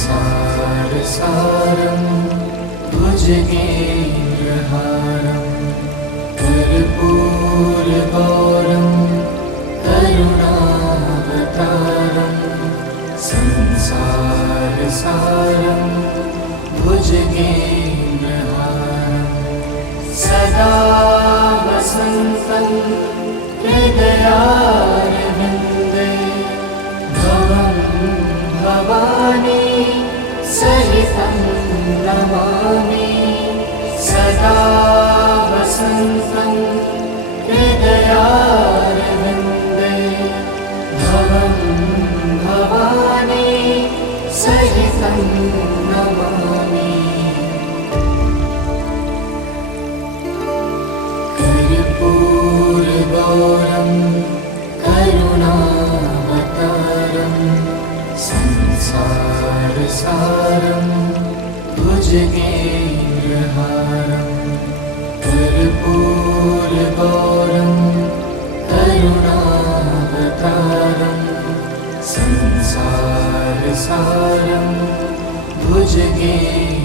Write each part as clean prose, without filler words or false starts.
संसारसारं भुजगेन्द्रहारं कर्पूरगौरं करुणावतारं संसारसारं भुजगेन्द्रहारं सदा वसन्तं हृदयारविन्दे भवं भवानी सहितं नमामि सदा वसन्तं हृदयारविन्दे भवं भवानी सहितं नमामि कर्पूरगौरं करुणावतारं संसारसारं भुजगेन्द्रहारं कर्पूरगौरं करुणावतारं संसारसारं भुजगेन्द्रहारं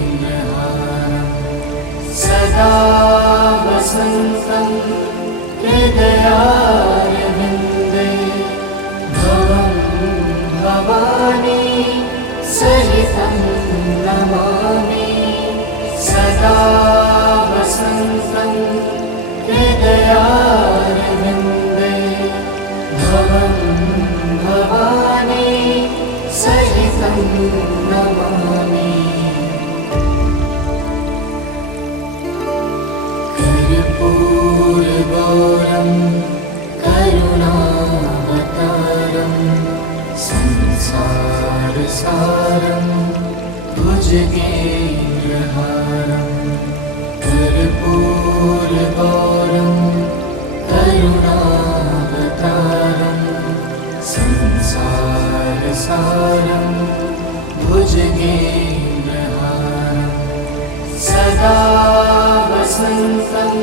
सदा वसन्तं हृदयारविन्दे भवं भवानी सहितं नमामि सदा वसन्तं हृदयारविन्दे भवं भवानी सहितं नमामि कर्पूरगौरं करुणावतारं संसारसारं भुजगेन्द्रहारं कर्पूरगौरं करुणावतारं संसारसारं भुजगेन्द्रहारं सदा वसन्तं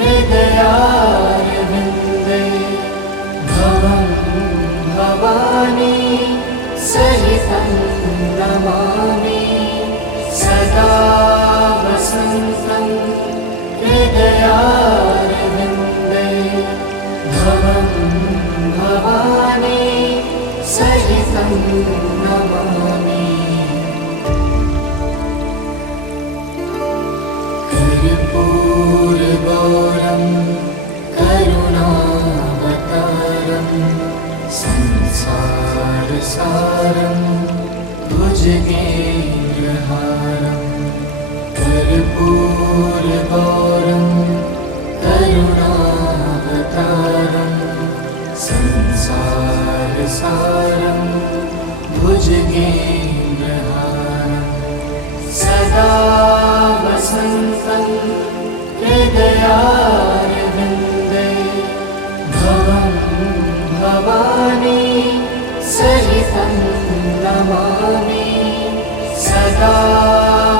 हृदयारविन्दे भवं भवानी सहितं नमामि सदा वसन्तं हृदयारविन्दे भवं भवानी सहितं नमामि कर्पूरगौरं करुणावतारं संसारसारं भुजगेन्द्रहारं कर्पूरगौरं करुणावतारं संसारसारं भुजगेन्द्रहारं सदा वसन्तं हृदयारविन्दे भवं भवानी सहितं नमामि सदा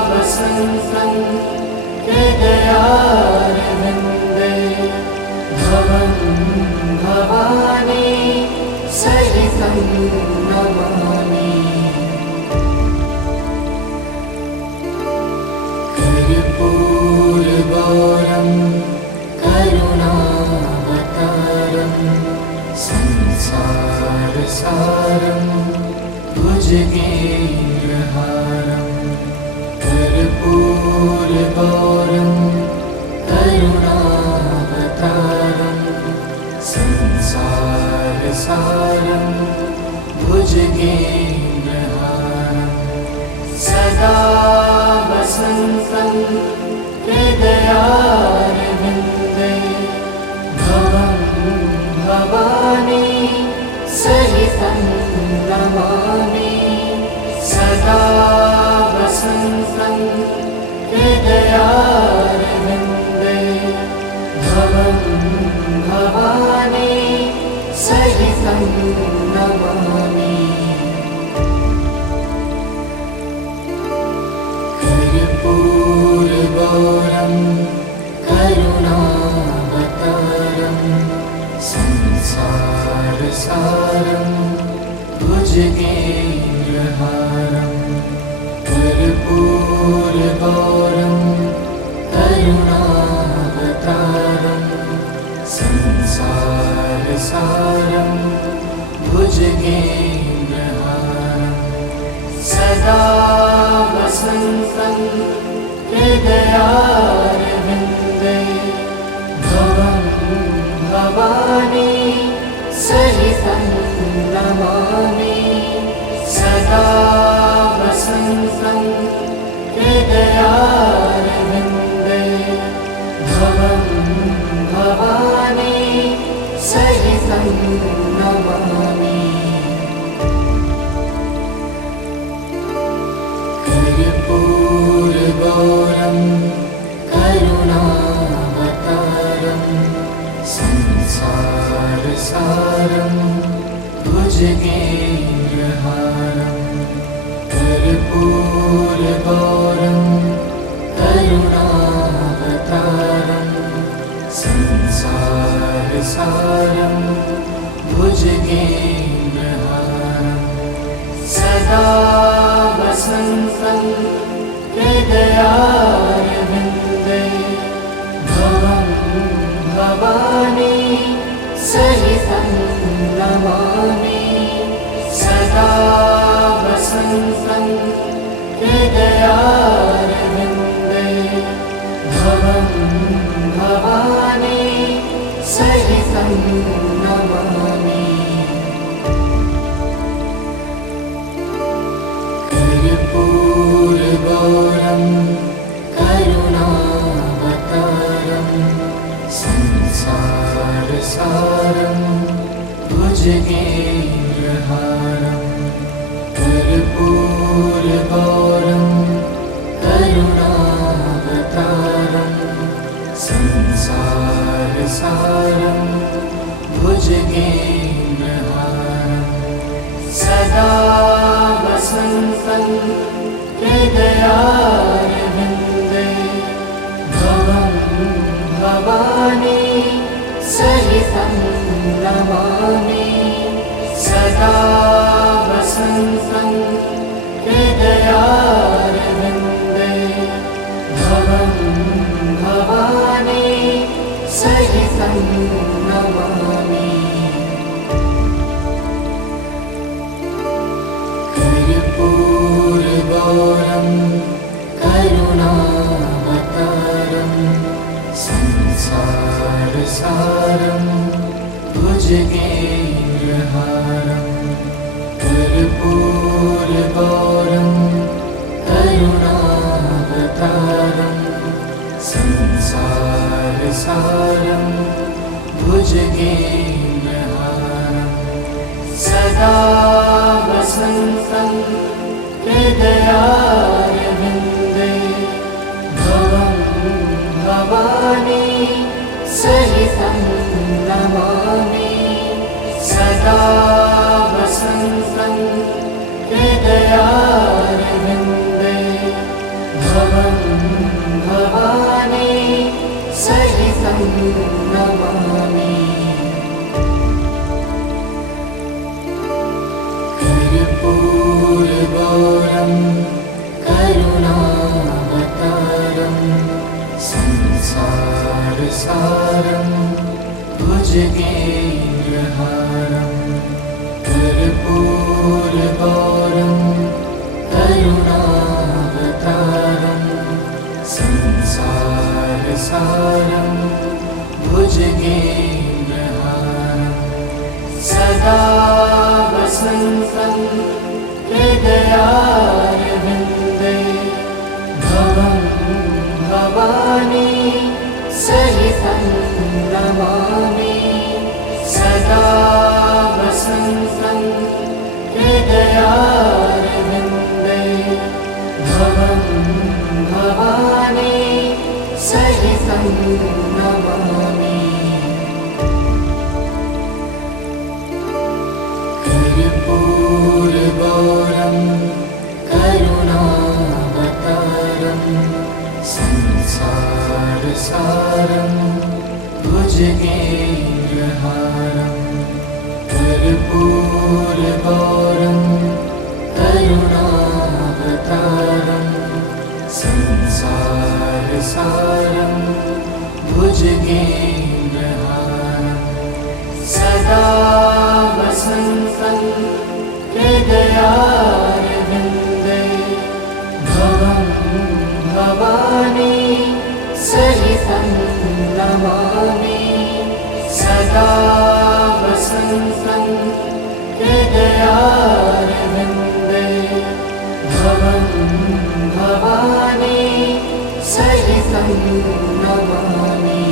वसन्तं हृदयारविन्दे भवं भवानी सहितं नमामि कर्पूरगौरं करुणावतारं संसारसारं भुजगेन्द्रहारं कर्पूरगौरं करुणावतारं संसारसारं भुजगेन्द्रहारं सदा वसन्तं हृदयारविन्दे भवं भवानी सहितं नमामि सदा वसन्तं हृदयारविन्दे भवं भवानी सहितं नमामि कर्पूरगौरं करुणावतारं संसारसारं भुजगेन्द्रहारं संसारसारं भुजगेन्द्रहारं सदा वसन्तं हृदयारविन्दे भवं भवानी सहितं नमामि सदा वसन्तं हृदयारविन्दे भवं भवानी सहितं नमामि कर्पूरगौरं करुणावतारं संसारसारं भुजगेन्द्रहारं कर्पूरगौरं करुणावतारं संसारसारं भुजगेन्द्रहारं सदा वसन्तं हृदयारविन्दे भवं भवानी सहितं नमामि सदा वसन्तं हृदयारविन्दे भवं भवानी सहितं नमामि कर्पूरगौरं करुणावतारं संसारसारं भुजगेन्द्रहारं कर्पूरगौरं करुणावतारं संसारसारं भुजगेन्द्रहारं सदा वसन्तं हृदयारविन्दे भवं भवानी सहितं नमामि सदा वसन्तं हृदयारविन्दे भवं भवानी सहितं नमामि कर्पूरगौरं करुणावतारं संसारसारं भुजगेन्द्रहारं कर्पूरगौरं करुणावतारं संसारसारं भुजगेन्द्रहारं सदा वसन्तं हृदयारविन्दे भवं भवानी सहितं नमामि सदा वसन्तं हृदयारविन्दे भवं भवानी सहितं नमामि कर्पूरगौरं करुणावतारं संसारसारं भुजगेन्द्रहारं कर्पूरगौरं करुणावतारं संसारसारं भुजगेन्द्रहारं सदा वसन्तं हृदयारविन्दे भवं भवानी सहितं नमामि सदा वसन्तं हृदयारविन्दे भवं भवानी सहितं नमामि कर्पूरगौरं करुणावतारं संसारसारं भुजगेन्द्रहारं कर्पूरगौरं करुणावतारं संसारसारं भुजगेन्द्रहारं सदा भवं भवानी सहितं नमामि।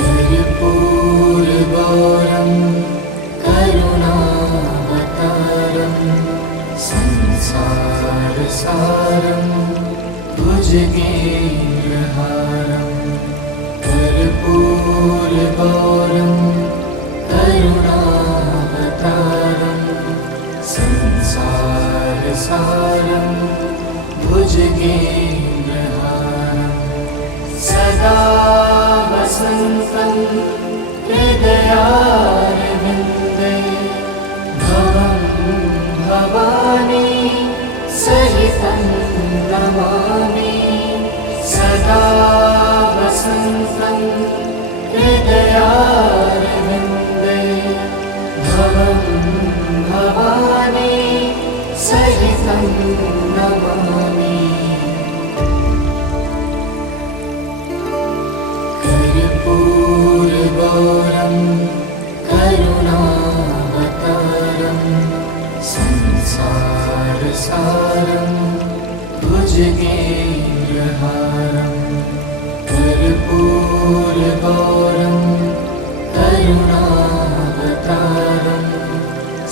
कर्पूरगौरं करुणावतारं संसारसारं भुजगेन्द्रहारं। कर्पूरगौरं करुणावतारं संसारसारं भुजगेन्द्रहारं। सदा वसन्तं हृदयारविन्दे भवं भवानी सहितं नमामि। सदा वसन्तं हृदयारविन्दे भवं भवानी सहितं नमामि। कर्पूरगौरं करुणावतारं संसारसारं भुजगेन्द्रहारं। कर्पूरगौरं करुणावतारं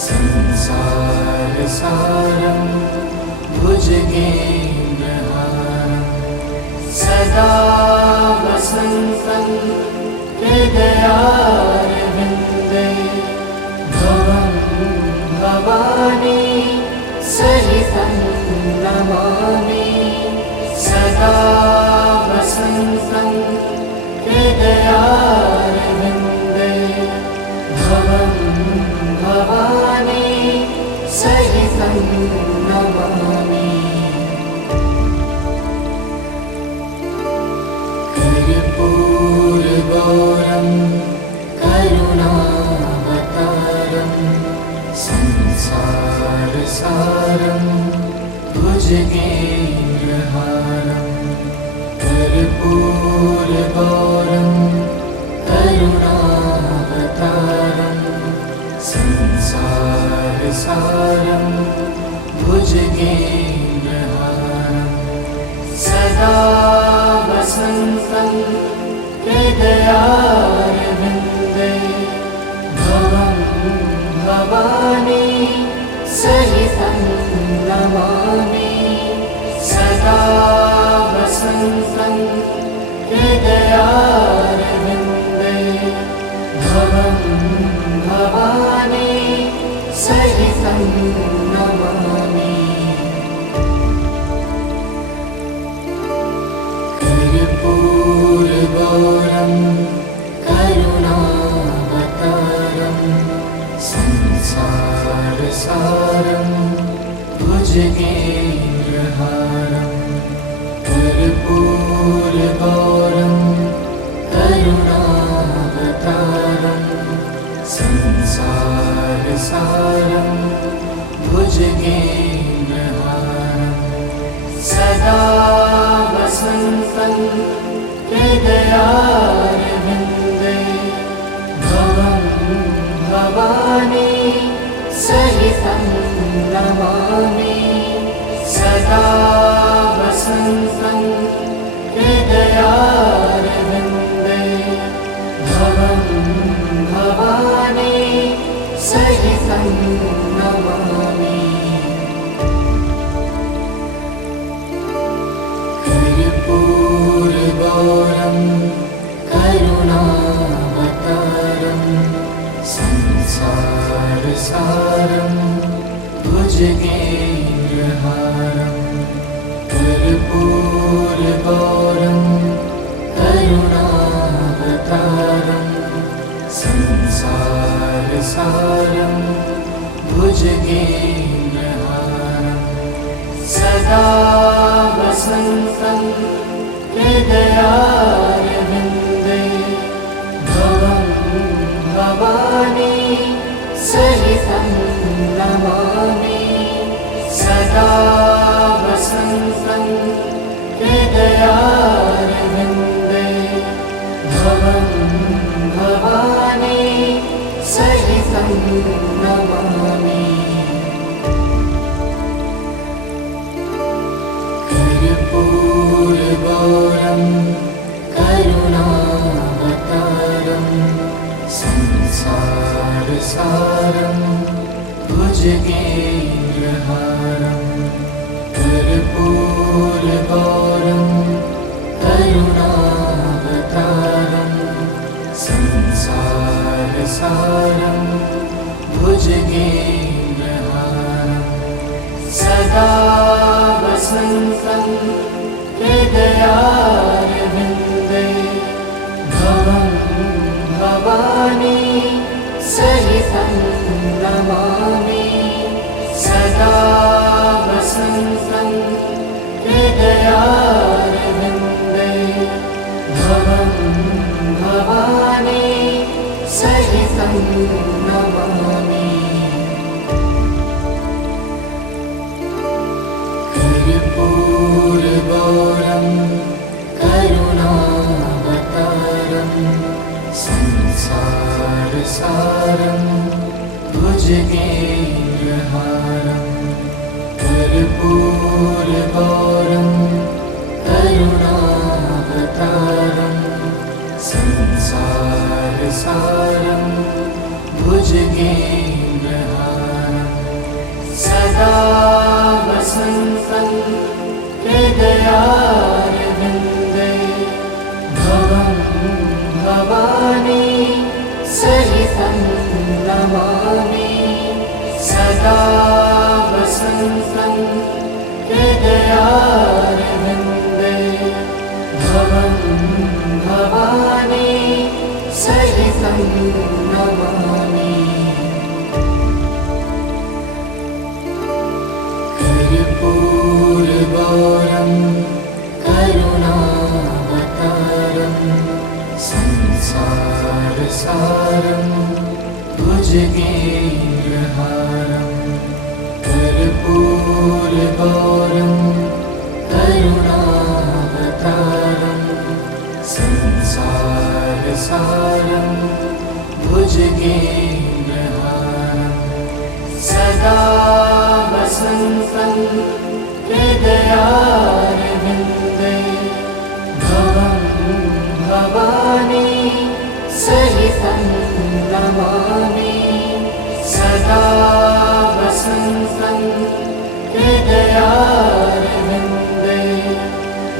संसारसारं भुजगेन्द्रहारं। सदा वसन्तं हृदयारविन्दे भवं भवानी सहितं नमामि। सदा वसन्तं हृदयारविन्दे भवं भवानी सहितं नमामि। कर्पूरगौरं करुणावतारं संसारसारं भुजगेन्द्रहारं। कर्पूरगौरं करुणावतारं संसारसारं भुजगेन्द्रहारं। सदा वसन्तं हृदयारविन्दे भवं भवानी सहितं नमामि। सदा वसन्तं हृदयारविन्दे भवं भवानी सहितं नमामि। कर्पूरगौरं करुणावतारं संसारसारं भुजगेन्द्रहारं। कर्पूरगौरं करुणावतारं संसारसारं भुजगेन्द्रहारं। सदा वसन्तं हृदयारविन्दे भवं भवानी सहितं नमामि। सदा वसन्तं हृदयारविन्दे भवं भवानी सहितं नमामि। कर्पूरगौरं करुणावतारं संसारसारं भुजगेन्द्रहारं। कर्पूरगौरं करुणावतारं संसारसारं भुजगेन्द्रहारं। सदा वसन्तं हृदयारविन्दे भवं भवानी सहितं नमामि। सदा वसन्तं हृदयारविन्दे भवं भवानी सहितं नमामि। भुजगेन्द्रहारं कर्पूरगौरं करुणावतारं संसारसारं भुजगेन्द्रहारं सदा वसन्तं हृदयारविन्दे भवं भवानी सहितं नमामि सदा वसन्तं हृदयारविन्दे भवं भवानी सहितं नमामि कर्पूरगौरं करुणावतारं संसारसारं भुजगेन्द्रहारं कर्पूरगौरं करुणावतारं संसारसारं भुजगेन्द्रहारं सदा वसन्तं हृदयारविन्दे भवं भवानी सहितं नमामि सदा वसन्तं हृदयारविन्दे भवं भवानी सहितं नमामि कर्पूरगौरं करुणावतारं संसारसारं भुजगेन्द्रहारं कर्पूरगौरं करुणावतारं संसारसारं भुजगेन्द्रहारं सदा वसन्तं हृदयारविन्दे भवं भवानी सहितं नमामि सदा वसन्तं हृदयारविन्दे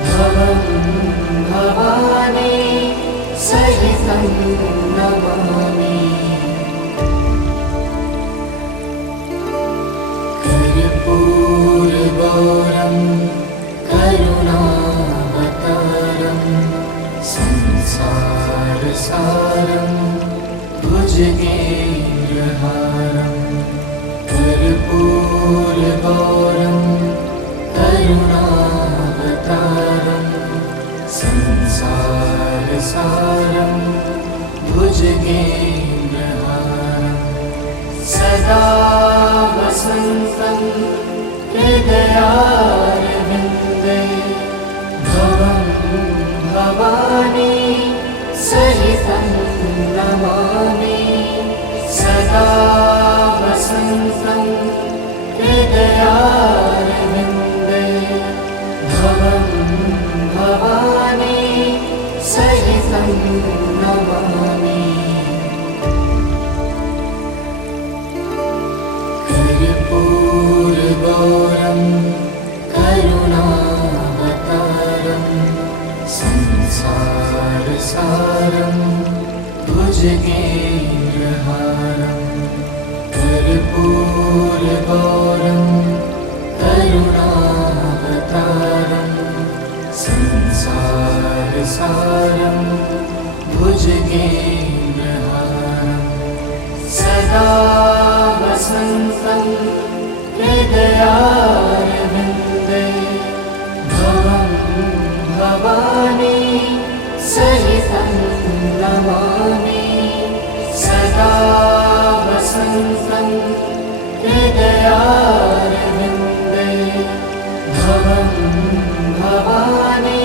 भवं भवानी सहितं नमामि कर्पूरगौरं करुणावतारं संसारसारं भुजगेन्द्रहारं कर्पूरगौरं करुणावतारं संसारसारं भुजगेन्द्रहारं सदा वसन्तं हृदयारविन्दे भवं भवानी सहितं नमामि सदा वसन्तं हृदयारविन्दे भवं भवानी सहितं नमामि कर्पूरगौरं करुणावतारं संसारसारं भुजगेन्द्रहारं कर्पूरगौरं करुणावतारं संसारसारं भुजगेन्द्रहारं सदा वसन्तं हृदयारविन्दे भवं भवानी सहितं नमामि सदा वसन्तं हृदयारविन्दे भवं भवानी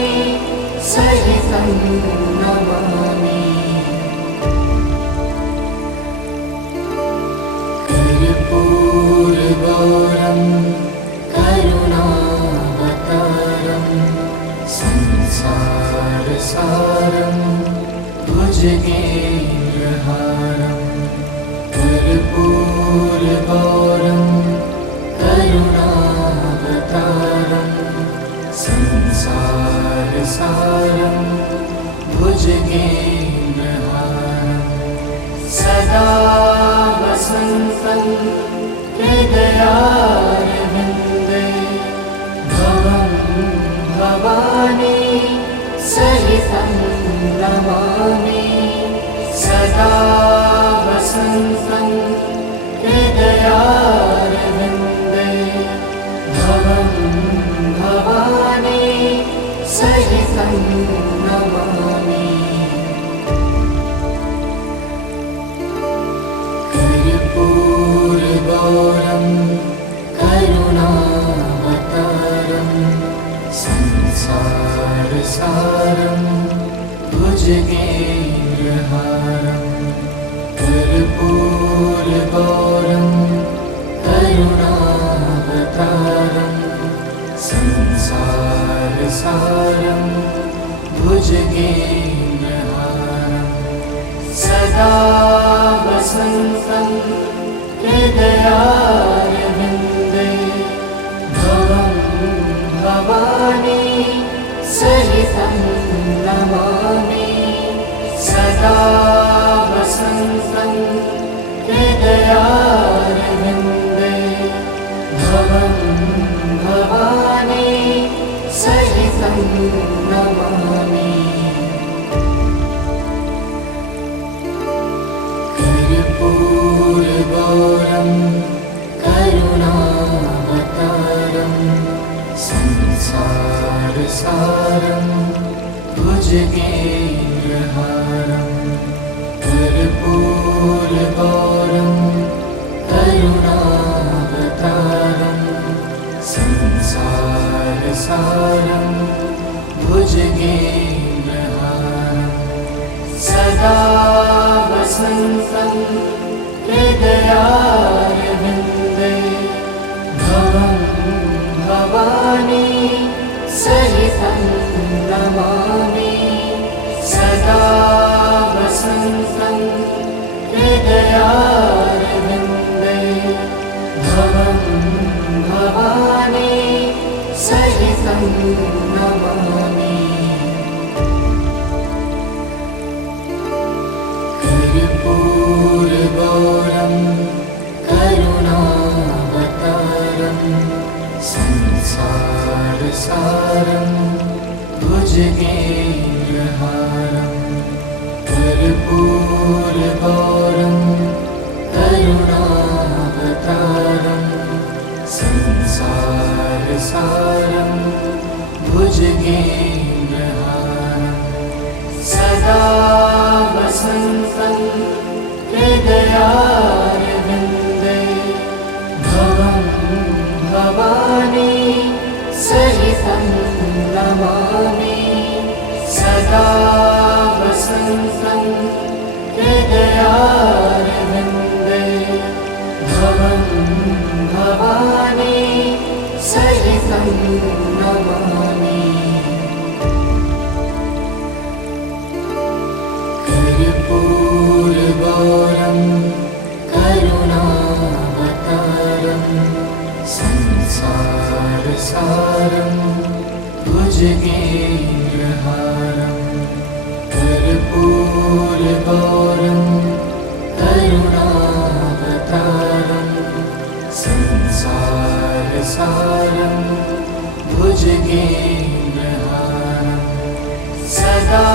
सहितं नमामि कर्पूरगौरं करुणावतारं संसारसारं भुजगेन्द्रहारं कर्पूरगौरं हृदयारविन्दे भवं भवानी सहितं नमामि सदा वसन्तं हृदयारविन्दे भवं भवानी सहितं नमामि कर्पूरगौरं करुणावतारं संसारसारं भुजगेन्द्रहारं कर्पूरगौरं करुणावतारं संसारसारं भुजगेन्द्रहारं सदा वसन्तं हृदयारविन्दे भवं भवानी सहितं नमामि सदा वसन्तं हृदयारविन्दे भवं भवानी सहितं नमामि कर्पूरगौरं करुणावतारं संसारसारं भुजगेन्द्रहारं कर्पूरगौरं करुणावतारं संसारसारं भुजगेन्द्रहारं सदा वसन्तं हृदयारविन्दे भवं भवानी सहितं नमामि सदा वसन्तं हृदयारविन्दे भवं भवानी सहितं नमामि कर्पूरगौरं करुणावतारं संसारसारं भुजगेन्द्रहारं कर्पूरगौरं करुणावतारं संसारसारं भुजगेन्द्रहारं सदा वसन्तं हृदयारविन्दे भवं भवानी सहितं नमामि सदा वसन्तं हृदयारविन्दे भवं भवानी सहितं नमामि कर्पूरगौरं करुणावतारं संसारसारं भुजगेन्द्रहारं कर्पूरगौरं करुणावतारं संसारसारं भुजगेन्द्रहारं सदा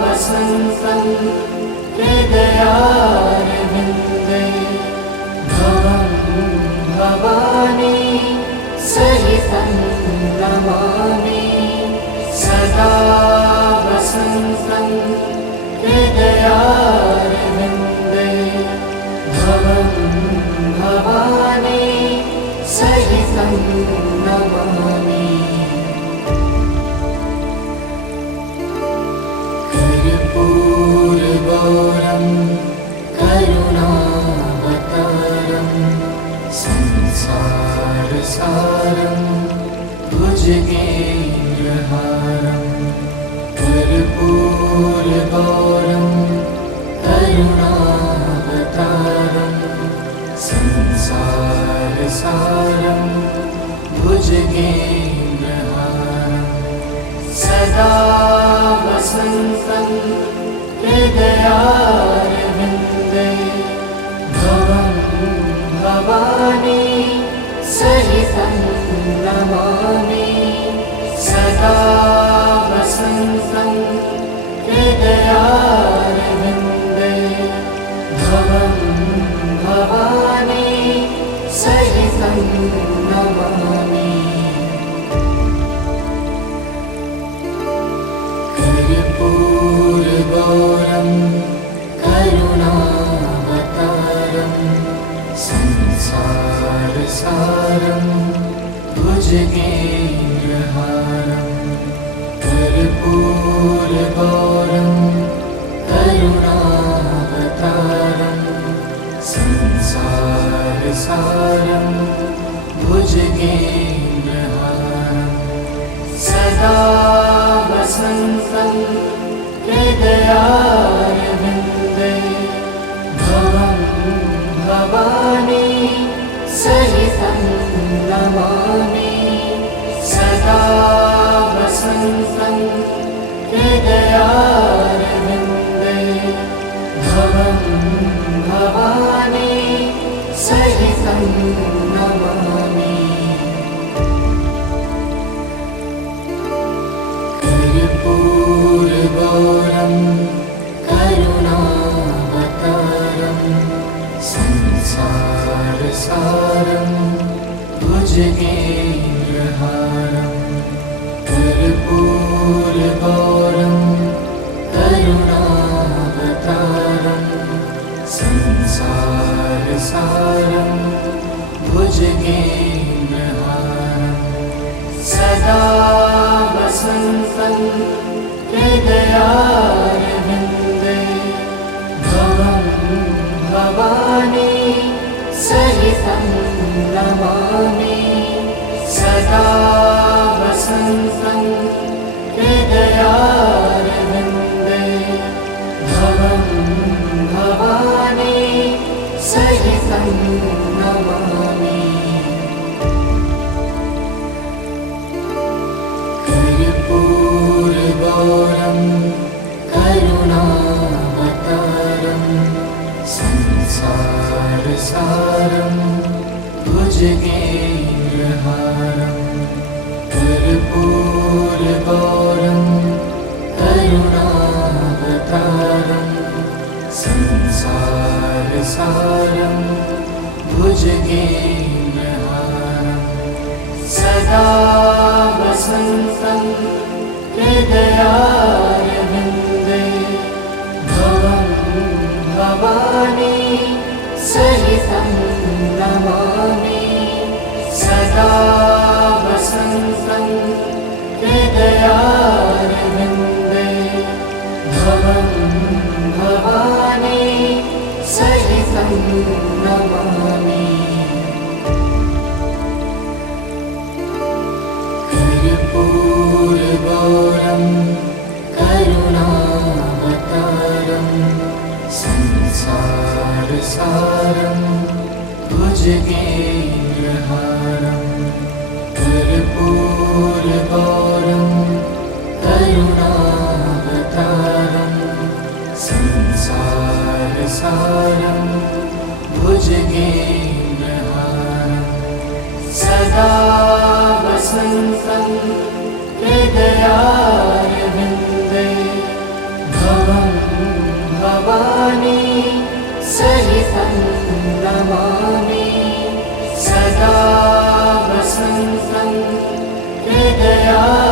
वसन्तं हृदयारविन्दे भवं भवानी सहितं नमामि सदा वसन्तं हृदयारविन्दे भवं भवानी सहितं नमामि कर्पूरगौरं करुणावतारं संसारसारं भुजगेन्द्रहारं कर्पूरगौरं करुणावतारं संसारसारं भुजगेन्द्रहारं सदा वसन्तं हृदयारविन्दे भवं भवानी सहितं नमामि सदा वसन्तं हृदयारविन्दे भवं भवानी सहितं नमामि कर्पूरगौरं करुणावतारं संसारसारं भुजगेन्द्रहारं कर्पूरगौरं करुणावतारं संसारसारं भुजगेन्द्रहारं सदा वसन्तं हृदयारविन्दे भवं भवानी सहितं नमामि सदा वसन्तं हृदयारविन्दे भवं भवानी सहितं नमामि कर्पूरगौरं करुणावतारं संसारसारं भुजगेन्द्रहारं कर्पूरगौरं करुणावतारं संसारसारं भुजगेन्द्रहारं सदा वसन्तं हृदयारविन्दे भवं भवानी सहितं नमामि सदा वसन्तं हृदयारविन्दे भवं भवानी सहितं नमामि कर्पूरगौरं करुणावतारं संसारसारं भुजगेन्द्रहारं कर्पूरगौरं करुणावतारं संसारसारं भुजगेन्द्रहारं सदा वसन्तं हृदयारविन्दे भवं भवानी सहितं नमामि सदा वसन्तं हृदयारविन्दे भवं भवानी सहितं नमामि कर्पूरगौरं करुणावतारं संसारसारं भुजगेन्द्रहारं कर्पूरगौरं करुणावतारं संसारसारं भुजगेन्द्रहारं सदा वसन्तं हृदयारविन्दे भवं भवानी सहितं नमामि सदा वसन्तं हृदयारविन्दे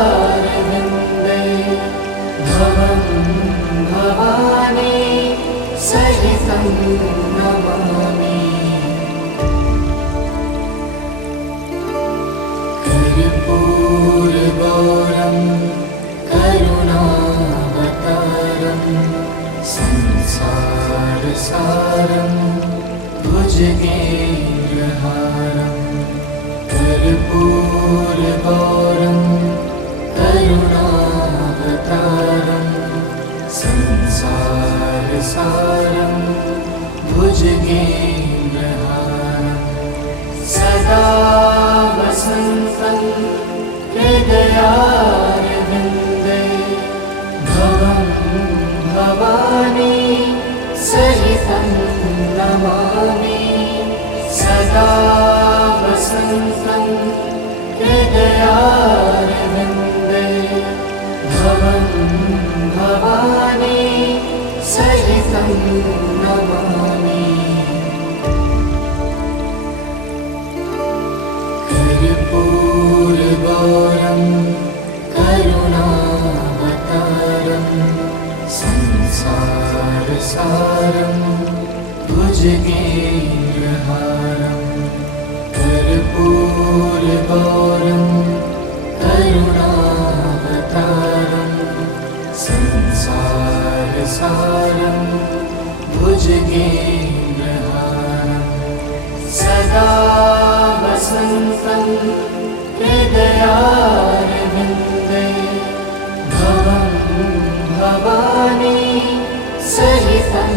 भवं भवानी सहितं नमामि कर्पूरगौरं करुणावतारं संसारसारं भुजगेन्द्रहारं कर्पूरगौरं करुणावतारं संसारसारं भुजगेन्द्रहारं सदा वसन्तं हृदयारविन्दे भवं भवानी सहितं नमामि सदा कर्पूरगौरं करुणावतारं संसारसारं भुजगेन्द्रहारं कर्पूरगौरं करुणावतारं संसारसारं भुजगेन्द्रहारं सदा वसन्तं हृदयारविन्दे भवं भवानी सहितं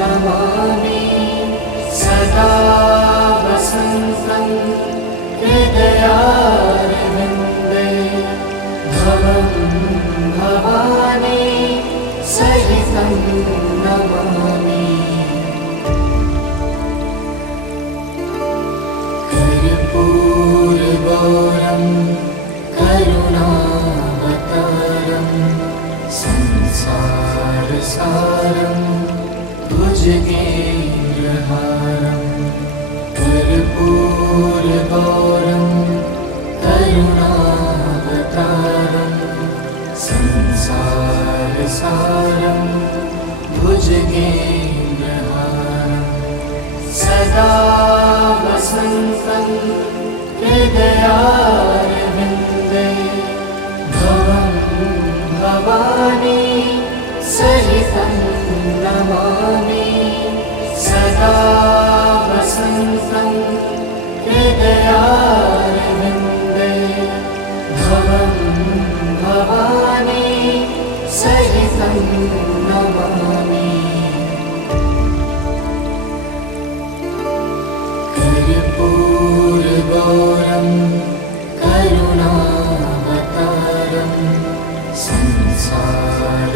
नमामि सदा वसन्तं हृदयारविन्दे भवं भवानी सहितं नमामि कर्पूरगौरं करुणावतारं संसारसारं भुजगेन्द्रहारं कर्पूरगौरं करुणावतारं संसारसारं भुजगेन्द्रहारं सदा वसन्तं हृदयारविन्दे भवं भवानी सहितं नमामि सदा वसन्तं हृदयारविन्दे भवं भवानी सहितं नमामि कर्पूरगौरं करुणावतारं संसारसारं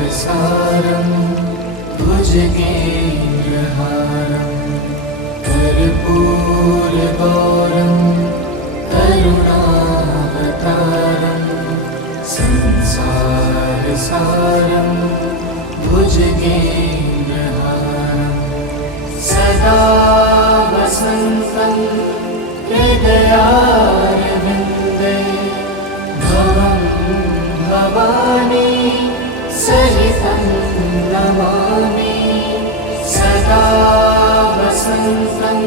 भुजगेन्द्रहारं कर्पूरगौरं करुणावतारं संसारसारं भुजगेन्द्रहारं सदा वसन्तं हृदयारविन्दे भवं भवानी सहितं नमामि सदा वसन्तं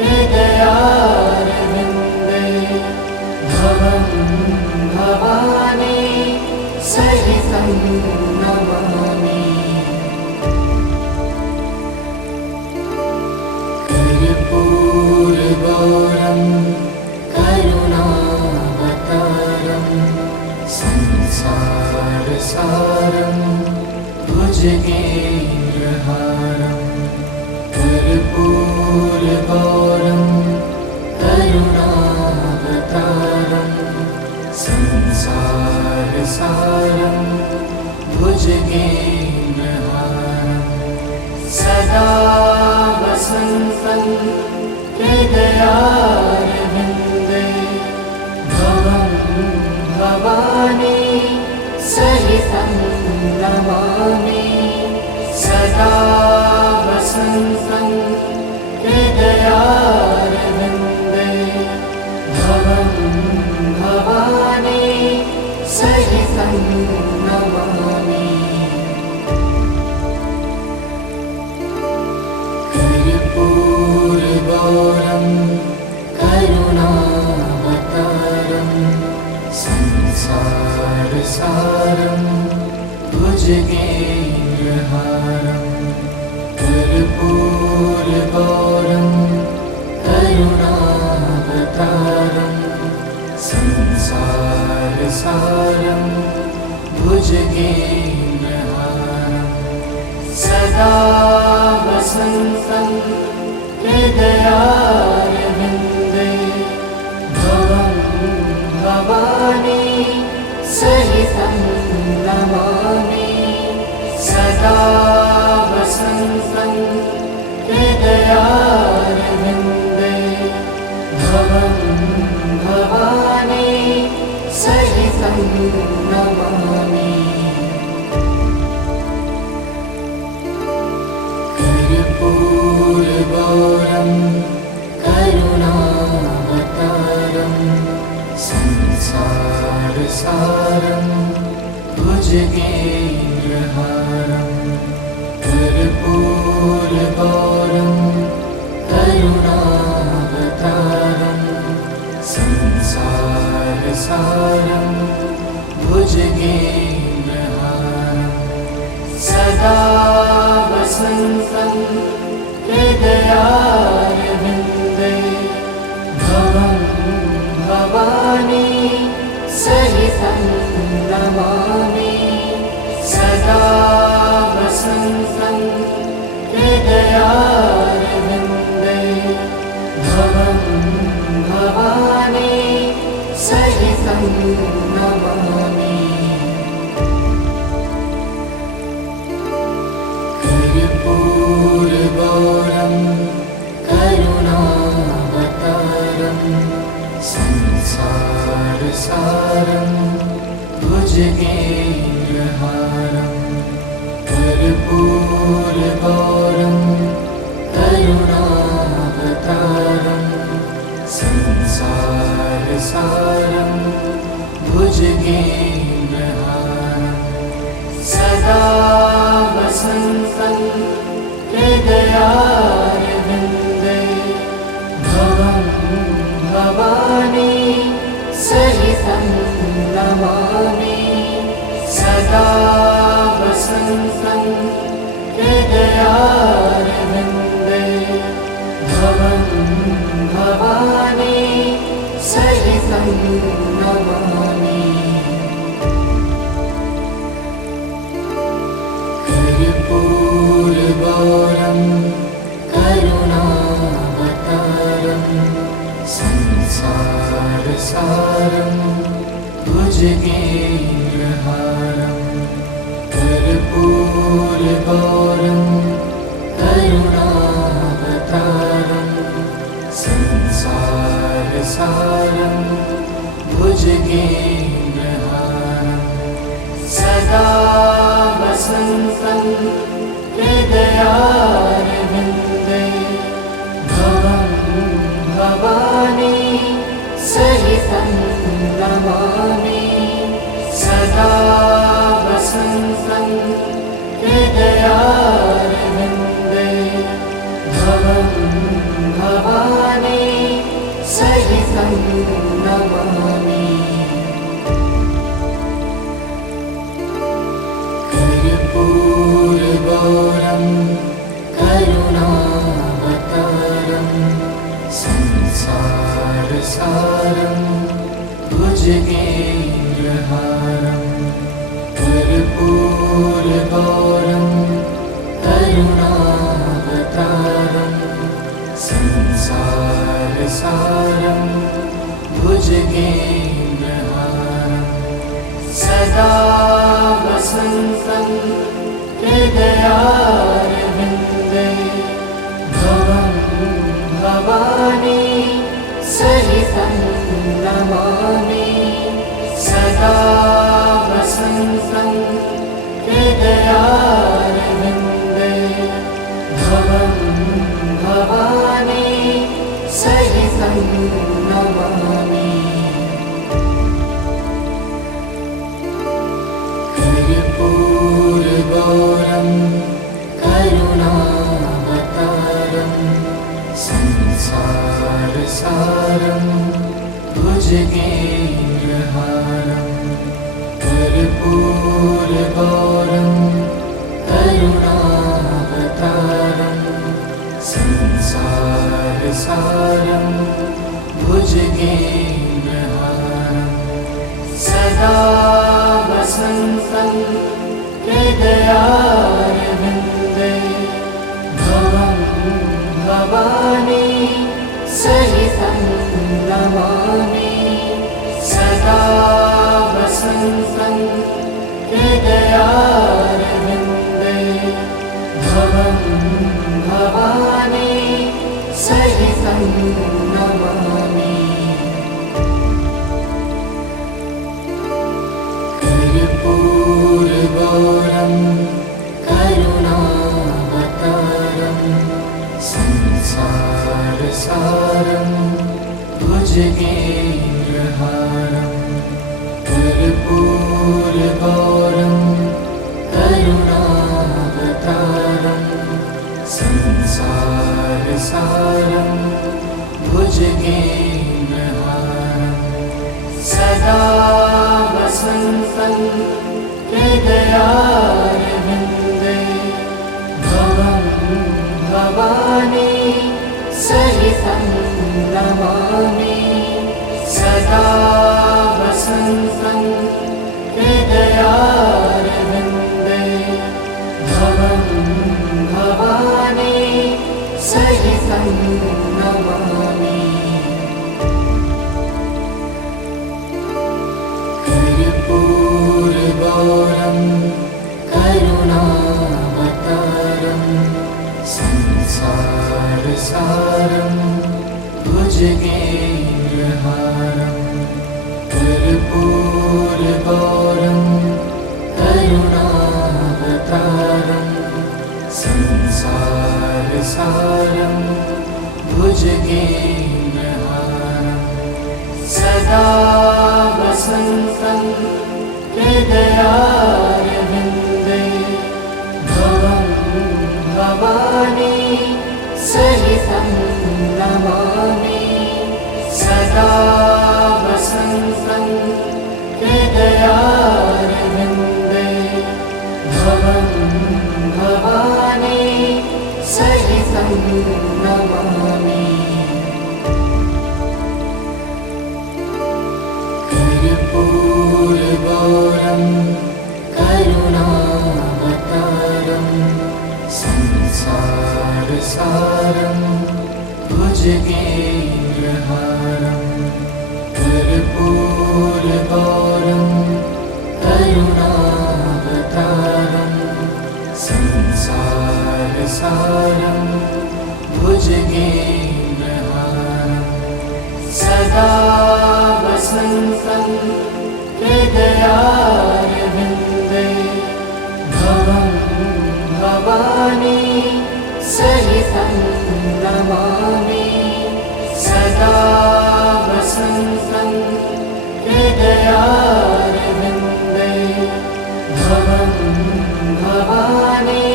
हृदयारविन्दे भवं भवानी सहितं नमामि कर्पूरगौरं करुणावतारं संसारसारं भुजगेन्द्रहारं कर्पूरगौरं करुणावतारं संसारसारं भुजगेन्द्रहारं सदा वसन्तं हृदयारविन्दे भवं भवानी सहितं नमामि सदा वसन्तं हृदयारविन्दे भवं भवानी सहितं नमामि कर्पूरगौरं करुणावतारं संसारसारं भुजगेन्द्रहारं कर्पूरगौरं करुणावतारं संसारसारं भुजगेन्द्रहारं सदा वसन्तं हृदयारविन्दे भवं भवानी सहितं नमामि सदा वसन्तं हृदयारविन्दे भवं भवानी सहितं नमामि कर्पूरगौरं करुणावतारं भुजगेन्द्रहारं कर्पूरगौरं करुणावतारं संसारसारं भुजगेन्द्रहारं सदा वसन्तं हृदयारविन्दे भवं भवानी सहितं नमामि सदा वसन्तं हृदयारविन्दे भवं भवानी सहितं नमामि कर्पूरगौरं करुणावतारं संसारसारं भुजगेन्द्रहारं कर्पूरगौरं करुणावतारं संसारसारं भुजगेन्द्रहारं सदा वसन्तं हृदयारविन्दे भवं भवानी सहितं नमामि सदा वसन्तं हृदयारविन्दे भवं भवानी सहितं नमामि कर्पूरगौरं करुणावतारं संसारसारं भुजगेन्द्रहारं कर्पूरगौरं करुणावतारं संसारसारं भुजगेन्द्रहारं सदा वसन्तं हृदयारविन्दे भवं भवानी सहितं नमामि सदा वसन्तं हृदयारविन्दे भवं भवानी सहितं नमामि कर्पूरगौरं करुणावतारं संसारसारं भुजगेन्द्रहारं कर्पूरगौरं करुणावतारं संसारसारं भुजगेन्द्रहारं सदा वसन्तं हृदयारविन्दे भवं भवानी सहितं नमामि सदा वसन्तं हृदयारविन्दे भवं भवानी सहितं नमामि कर्पूरगौरं करुणावतारं संसारसारं भुजगेन्द्रहारं कर्पूरगौरं करुणावतारं संसारसारं भुजगेन्द्रहारं सदा वसन्तं हृदयारविन्दे भवं भवानी सहितं नमामि सदा वसन्तं हृदयारविन्दे भवं भवानी सहितं नमामि कर्पूरगौरं करुणावतारं संसारसारं भुजगेन्द्रहारं कर्पूरगौरं संसारसारं भुजगेन्द्रहारं सदा वसन्तं हृदयारविन्दे भवं भवानी सहितं नमामि सदा वसन्तं हृदयारविन्दे भवं भवानी सहितं नमामि कर्पूरगौरं करुणावतारं संसारसारं भुजगेन्द्रहारं कर्पूरगौरं करुणावतारं संसारसारं भुजगेन्द्रहारं सदा वसन्तं हृदयारविन्दे भवं भवानी सहितं नमामि सदा वसन्तं हृदयारविन्दे भवं भवानी सहितं नमामि कर्पूरगौरं करुणावतारं संसारसारं भुजगेन्द्रहारं कर्पूरगौरं करुणावतारं संसारसारं भुजगेन्द्रहारं सदा वसन्तं हृदयारविन्दे भवं भवानी सहितं नमामि सदा वसन्तं हृदयारविन्दे भवं भवानी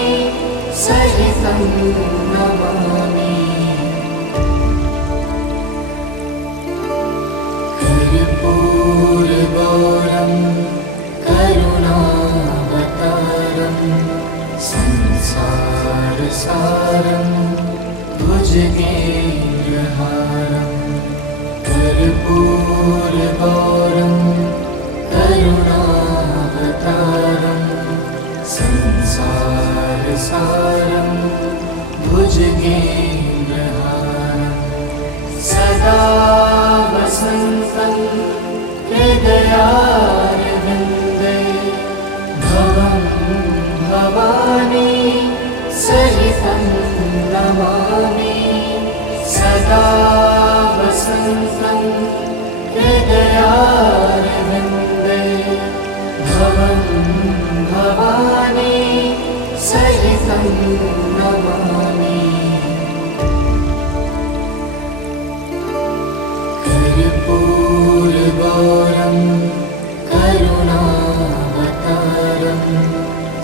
सहितं नमामि कर्पूरगौरं करुणावतारं संसारसारं भुजगेन्द्रहारं कर्पूरगौरं करुणावतारं संसारसारं भुजगेन्द्रहारं सदा वसन्तं हृदयारविन्दे भवं भवानी सहितं नमामि सदा वसन्तं हृदयारविन्दे भवं भवानी सहितं नमामि कर्पूरगौरं करुणावतारं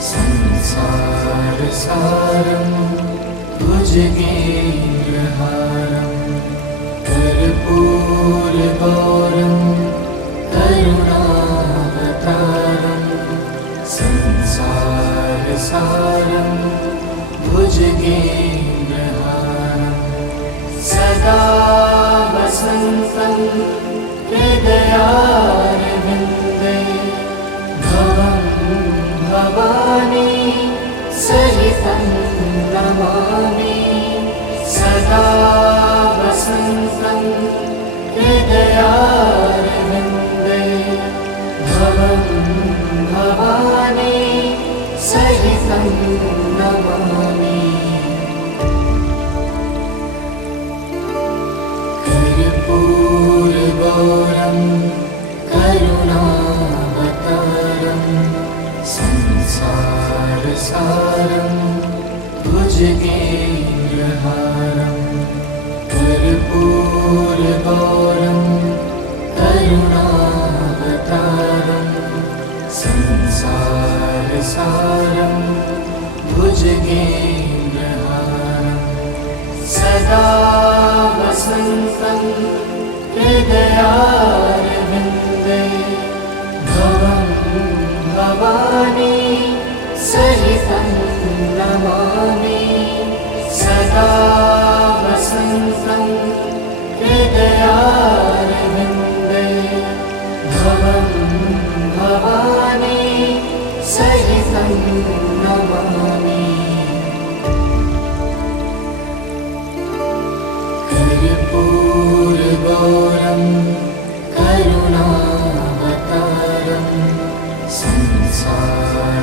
संसारसारं भुजगेन्द्रहारं कर्पूरगौरं करुणावतारं संसारसारं भुजगेन्द्रहारं सदा वसन्तं हृदयारविन्दे भवं भवानी सहितं नमामि सदा वसन्तं हृदयारविन्दे भवं भवानी सहितं नमामि कर्पूरगौरं करुणावतारं संसारसारं भुजगेन्द्रहारं कर्पूरगौरं करुणावतारं संसारसारं भुजगेन्द्रहारं सदा नमामि सदा वसन्तं हृदयारविन्दे भवं भवानी सहितं नमामि कर्पूरगौरं करुणावतारं संसारसारं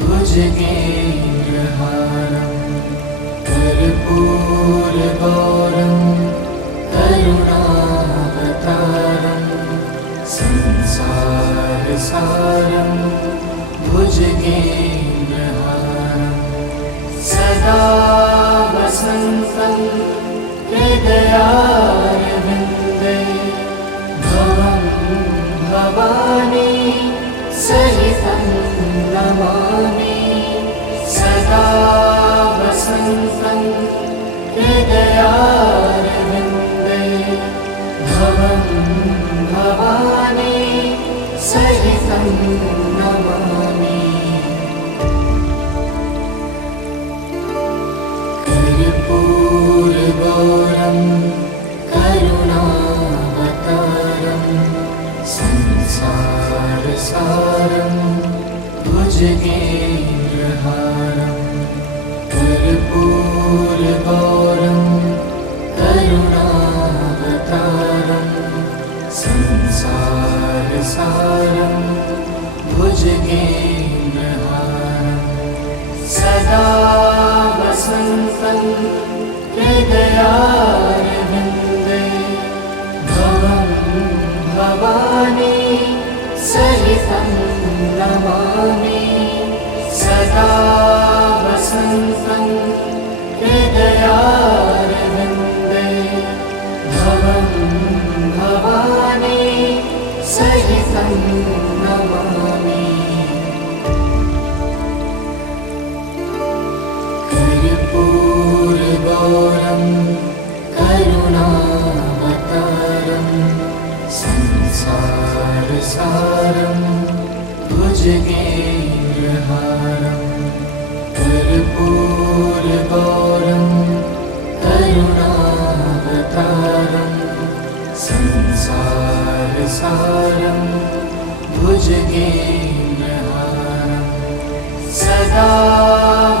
भुजगेन्द्रहारं कर्पूरगौरं करुणावतारं संसारसारं भुजगेन्द्रहारं सदा वसन्तं हृदयारविन्दे भवं भवानी सहितं नमामि सदा वसन्तं हृदयारविन्दे भवं भवानी सहितं नमामि कर्पूरगौरं करुणावतारं संसारसारं भुजगेन्द्रहारं कर्पूरगौरं करुणावतारं संसारसारं भुजगेन्द्रहारं सदा वसन्तं हृदयारविन्दे भवं भवानी सहितं नमामि सदा वसन्तं हृदयारविन्दे भवं भवानी सहितं नमामि कर्पूरगौरं करुणावतारं संसारसारं भुजगेन्द्रहारं कर्पूरगौरं करुणावतारं संसारसारं भुजगेन्द्रहारं सदा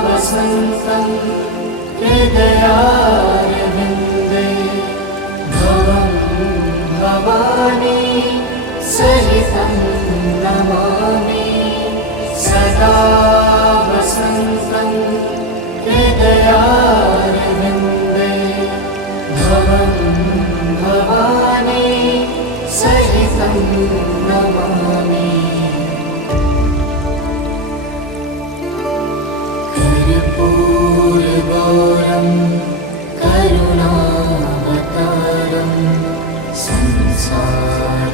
वसन्तं हृदयारविन्दे भवं भवानी सहितं नमामि सदा वसन्तं हृदयारविन्दे भवं भवानी सहितं नमामि कर्पूरगौरं करुणावतारं संसारसारं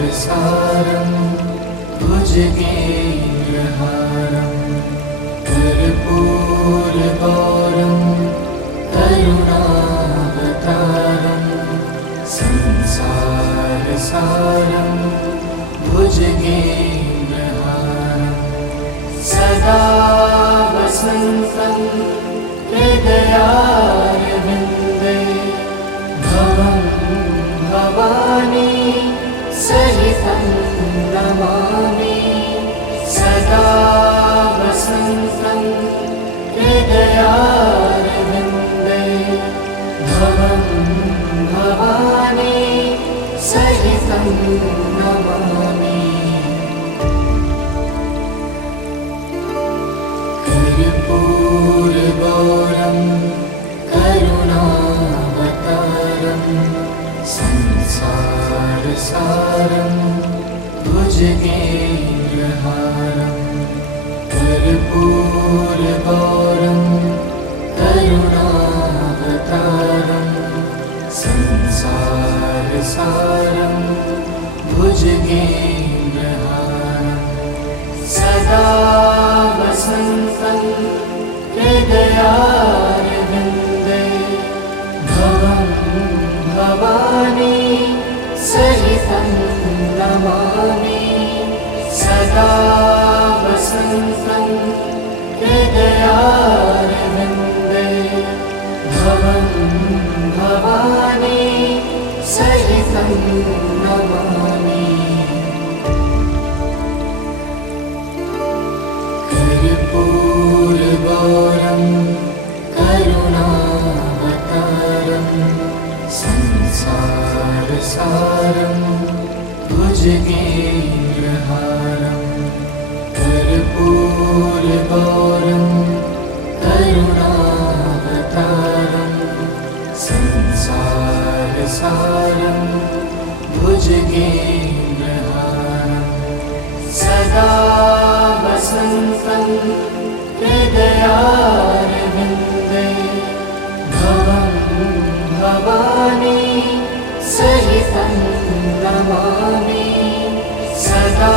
भुजगेन्द्रहारं कर्पूरगौरं करुणावतारं संसारसारं भुजगेन्द्रहारं सदा वसन्तं हृदयारविन्दे भवं भवानी सहितं नमामि सदा वसन्तं हृदयारविन्दे भवं भवानी सहितं नमामि कर्पूरगौरं करुणावतारं संसारसारं भुजगेन्द्रहारं कर्पूरगौरं करुणावतारं संसारसारं भुजगेन्द्रहारं सदा वसन्तं हृदयारविन्दे भवं भवानी सहितं नमामि सदा वसन्तं हृदयारविन्दे हृदयारविन्दे भवं भवानी सहितं नमामि। कर्पूरगौरं करुणावतारं संसारसारं भुजगेन्द्रहारं। कर्पूरगौरं करुणावतारं संसारसारं भुजगेन्द्रहारं। सदा वसन्तं हृदयारविन्दे भवं भवानी सहितं नमामि। सदा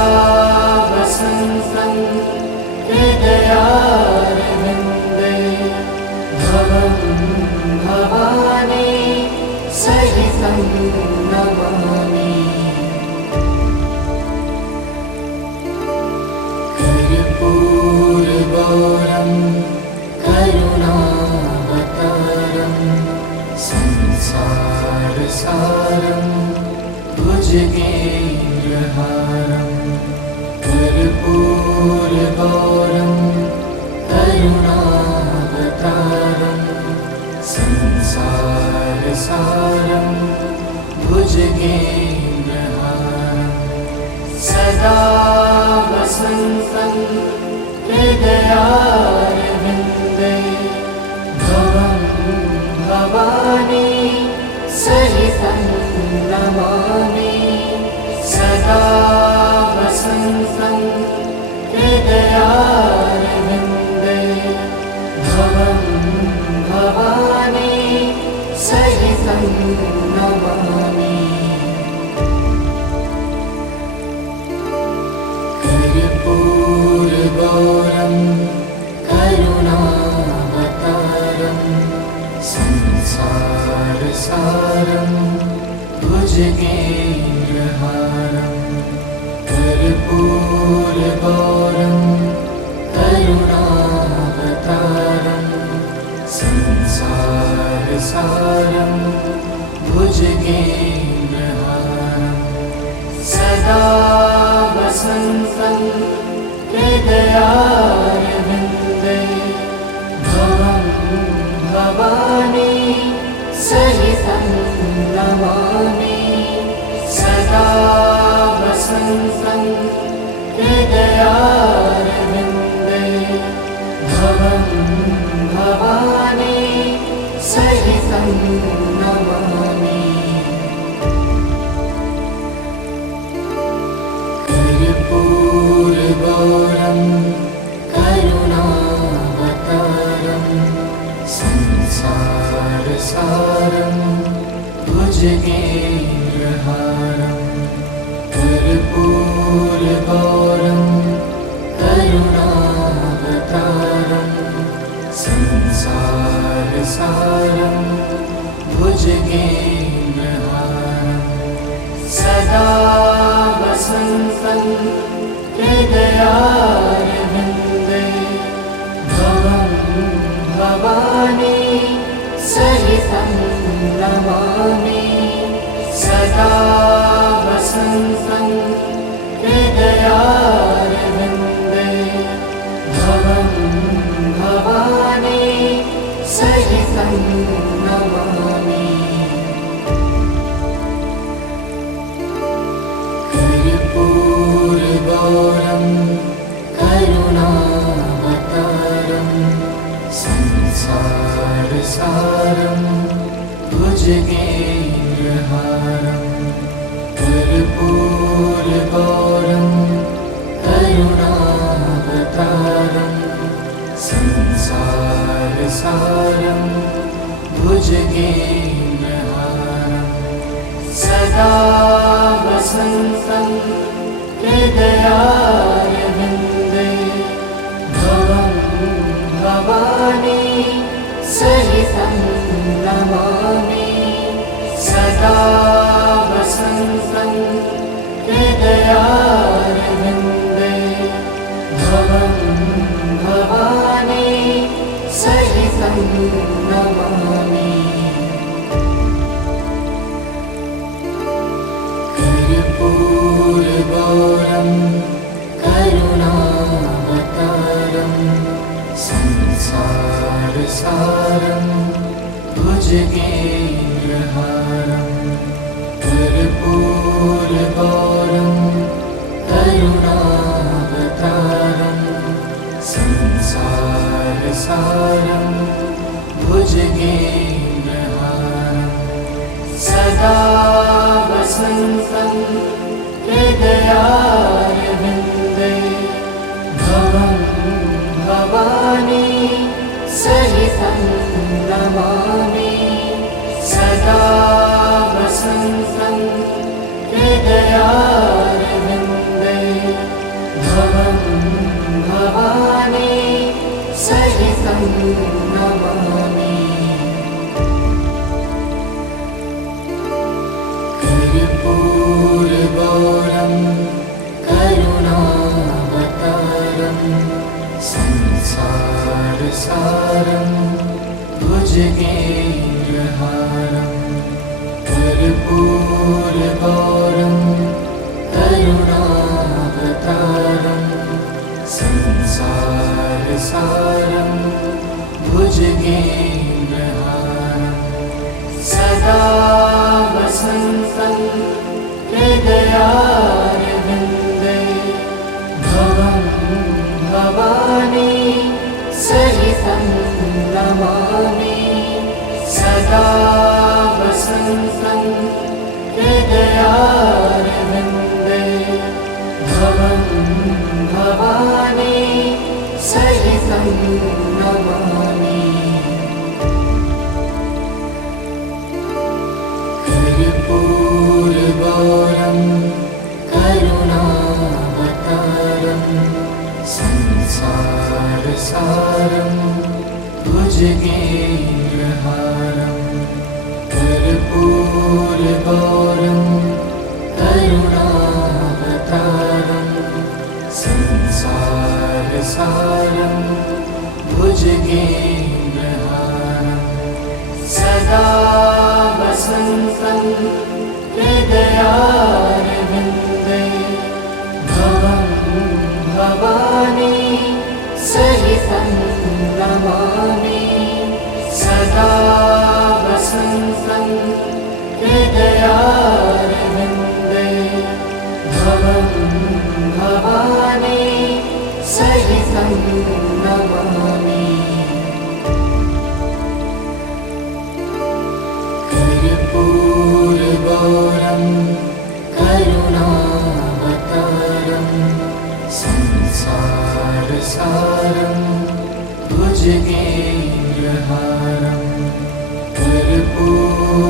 वसन्तं हृदयारविन्दे भवं भवानी सहितं नमामि। कर्पूरगौरं करुणावतारं संसारसारं भुजगेन्द्रहारं। कर्पूरगौरं करुणावतारं संसारसारं भुजगेन्द्रहारं। सदा वसन्तं हृदयारविन्दे भवं भवानी सहितं नमामि। सदा वसन्तं हृदयारविन्दे भवं भवानी सहितं नमामि। कर्पूरगौरं करुणावतारं संसारसारं भुजगेन्द्रहारं। कर्पूरगौरं करुणावतारं संसारसारं भुजगेन्द्रहारं। सदा वसन्तं हृदयारविन्दे भवं भवानी सहितं नमामि। सदा वसन्तं हृदयारविन्दे भवं भवानी सहितं नमामि। कर्पूरगौरं करुणावतारं संसारसारं भुजगेन्द्रहारं। कर्पूरगौरं करुणावतारं संसारसारं भुजगेन्द्रहारं। सदा वसन्तं हृदयारविन्दे भवं भवानी सहितं नमामि। सदा वसन्तं हृदयारविन्दे भवं भवानी सहितं नमामि। कर्पूरगौरं करुणावतारं संसारसारं भुजगेन्द्रहारं। कर्पूरगौरं करुणावतारं संसारसारं भुजगेन्द्रहारं। सदा वसन्तं हृदयारविन्दे भवं भवानी सहितं नमामि। सदा वसन्तं हृदयारविन्दे भवं भवानी कर्पूरगौरं करुणावतारं संसारसारं भुजगेन्द्रहारं कर्पूरगौरं करुणावतारं संसारसारं भुजगेन्द्रहारं सदा वसन्तं हृदयारविन्दे भवं भवानी सहितं नमामि सदा वसन्तं हृदयारविन्दे भवं भवानी सहितं नमामि कर्पूरगौरं करुणावतारं संसारसारं भुजगेन्द्रहारं कर्पूरगौरं करुणावतारं संसारसारं भुजगेन्द्रहारं सदा वसन्तं हृदयारविन्दे भवं भवानी सहितं नमामि सदा वसन्तं हृदयारविन्दे भवं भवानी सहितं नमामि कर्पूरगौरं करुणावतारं संसारसारं भुजगेन्द्रहारं कर्पूरगौरं करुणावतारं संसारसारं भुजगेन्द्रहारं सदा वसन्तं हृदयारविन्दे भवं भवानी सहितं नमामि सदा वसन्तं हृदयारविन्दे भवं भवानी सहितं नमामि कर्पूरगौरं करुणावतारं संसारसारं भुजगेन्द्रहारं कर्पूरगौरं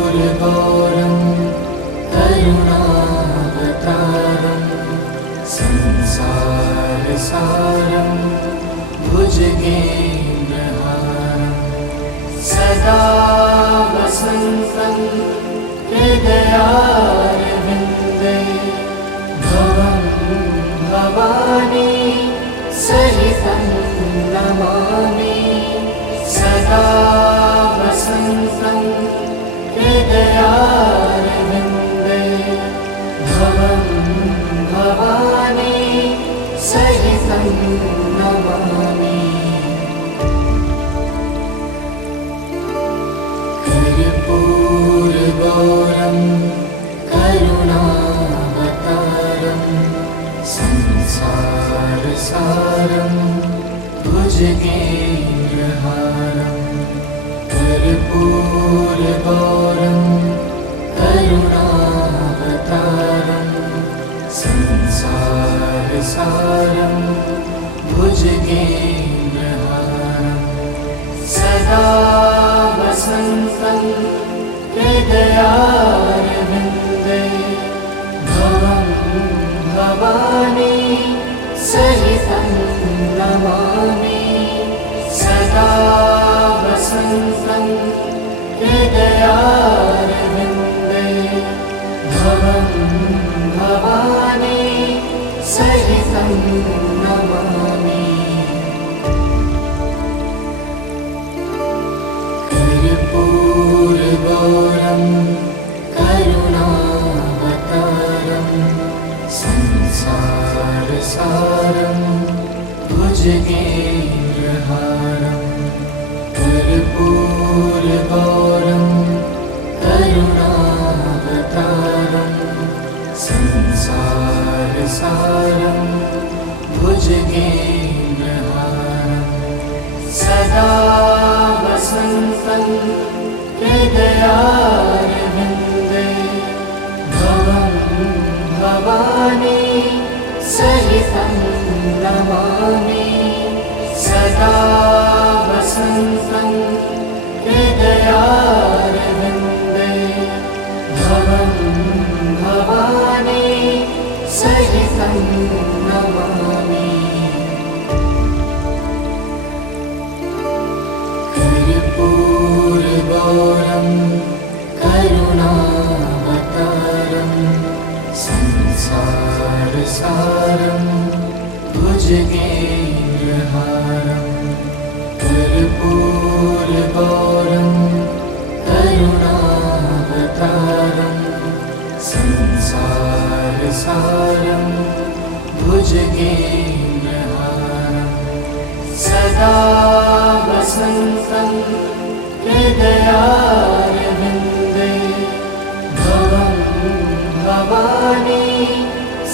करुणावतारं संसारसारं भुजगेन्द्रहारं सदा वसन्तं हृदयारविन्दे भवं भवानी सहितं नमामि सदा वसन्तं हृदयारविन्दे भवं भवानी सहितं नमामि कर्पूरगौरं करुणावतारं संसारसारं भुजगेन्द्रहारं कर्पूरगौरं करुणावतारं संसारसारं भुजगेन्द्रहारं सदा वसन्तं हृदयारविन्दे भवं भवानी सहितं नमामि सदा वसन्तं हृदयारविन्दे भवं भवानी सहितं नमामि कर्पूरगौरं करुणावतारं भुजगेन्द्रहारं कर्पूरगौरं करुणावतारं संसारसारं भुजगेन्द्रहारं सदा वसन्तं हृदयारविन्दे भवं भवानी सहितं नमामि सदा वसन्तं हृदयारविन्दे भवं भवानी सहितं नमामि कर्पूरगौरं करुणावतारं संसारसारं भुजगेन्द्रहारं कर्पूरगौरं करुणावतारं संसारसारं भुजगेन्द्रहारं सदा वसन्तं हृदयारविन्दे भवं भवानी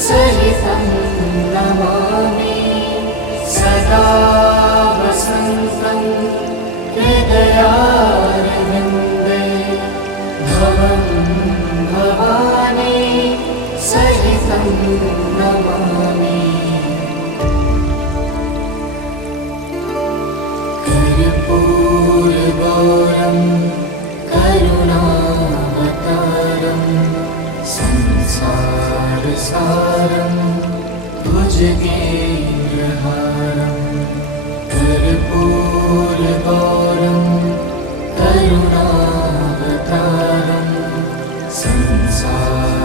सहितं नमामि सदा वसन्तं हृदयारविन्दे भवं भवानी सहितं नमामि कर्पूरगौरं करुणावतारं संसारसारं भुजगेन्द्रहारं कर्पूरगौरं करुणावतारं संसारसारं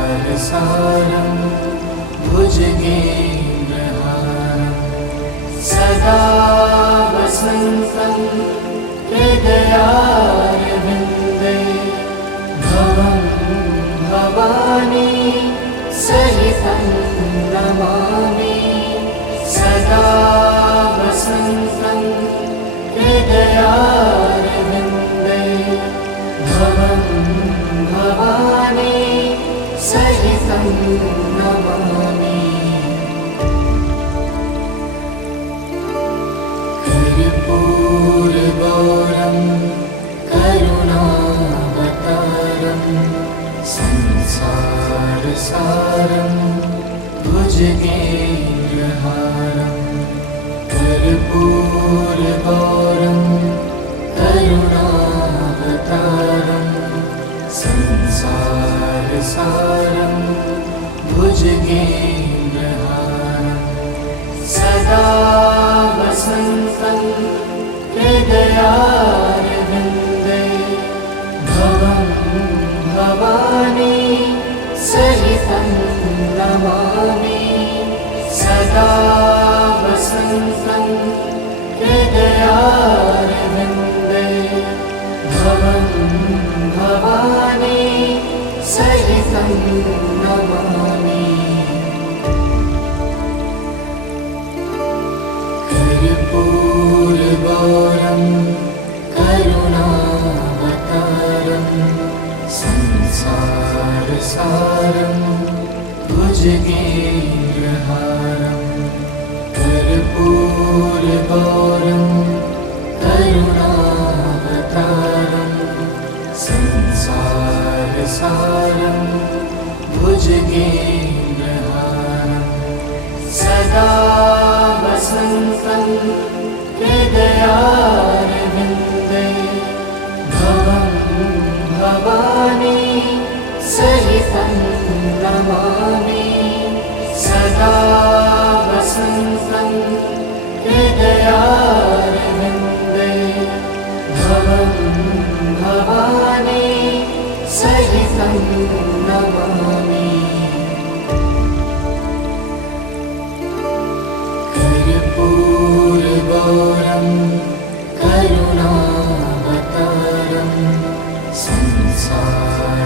भुजगेन्द्रहारं सदा वसन्तं हृदयारविन्दे भवं भवानी सहितं नमामि सदा वसन्तं हृदयारविन्दे भवं भवानी सहितं नमामि कर्पूरगौरं करुणावतारं संसारसारं भुजगेन्द्रहारं कर्पूरगौरं करुणावतारं संसारसारं भुजगेन्द्रहारं सदा वसन्तं हृदयारविन्दे भवं भवानी सहितं नमामि सदा वसन्तं हृदयारविन्दे भवं भवानी सहितं नमामि कर्पूरगौरं करुणावतारं संसारसारं भुजगेन्द्रहारं कर्पूरगौरं करुणावतारं संसारसारं भुजगेन्द्रहारं सदा वसन्तं हृदयारविन्दे भवं भवानी सहितं नमामि सदा वसन्तं हृदयारविन्दे भवं भवानी सहितं नमामि कर्पूरगौरं करुणावतारं संसारसारं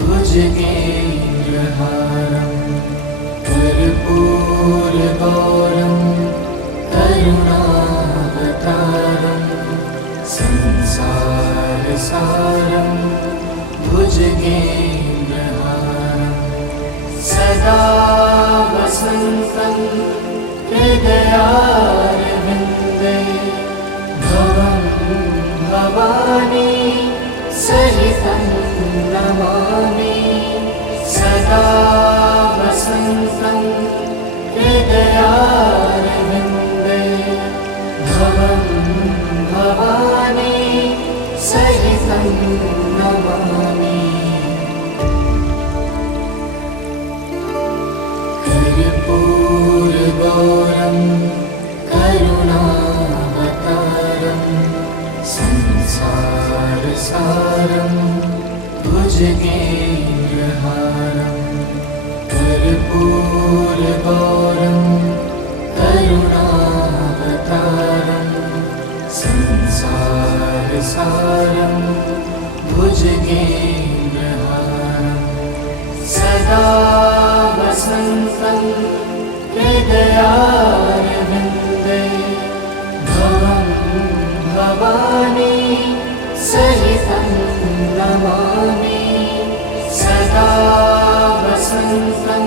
भुजगेन्द्रहारं कर्पूरगौरं संसारसारं भुजगेन्द्रहारं सदा वसन्तं हृदयारविन्दे भवं भवानी सहितं नमामि सदा वसन्तं हृदयारविन्दे भवं भवानी सहितं नमामि कर्पूरगौरं करुणावतारं संसारसारं भुजगेन्द्रहारं कर्पूरगौरं करुणावतारं संसारसारं भुजगेन्द्रहारं सदा वसन्तं हृदयारविन्दे भवं भवानी सहितं नमामि सदा वसन्तं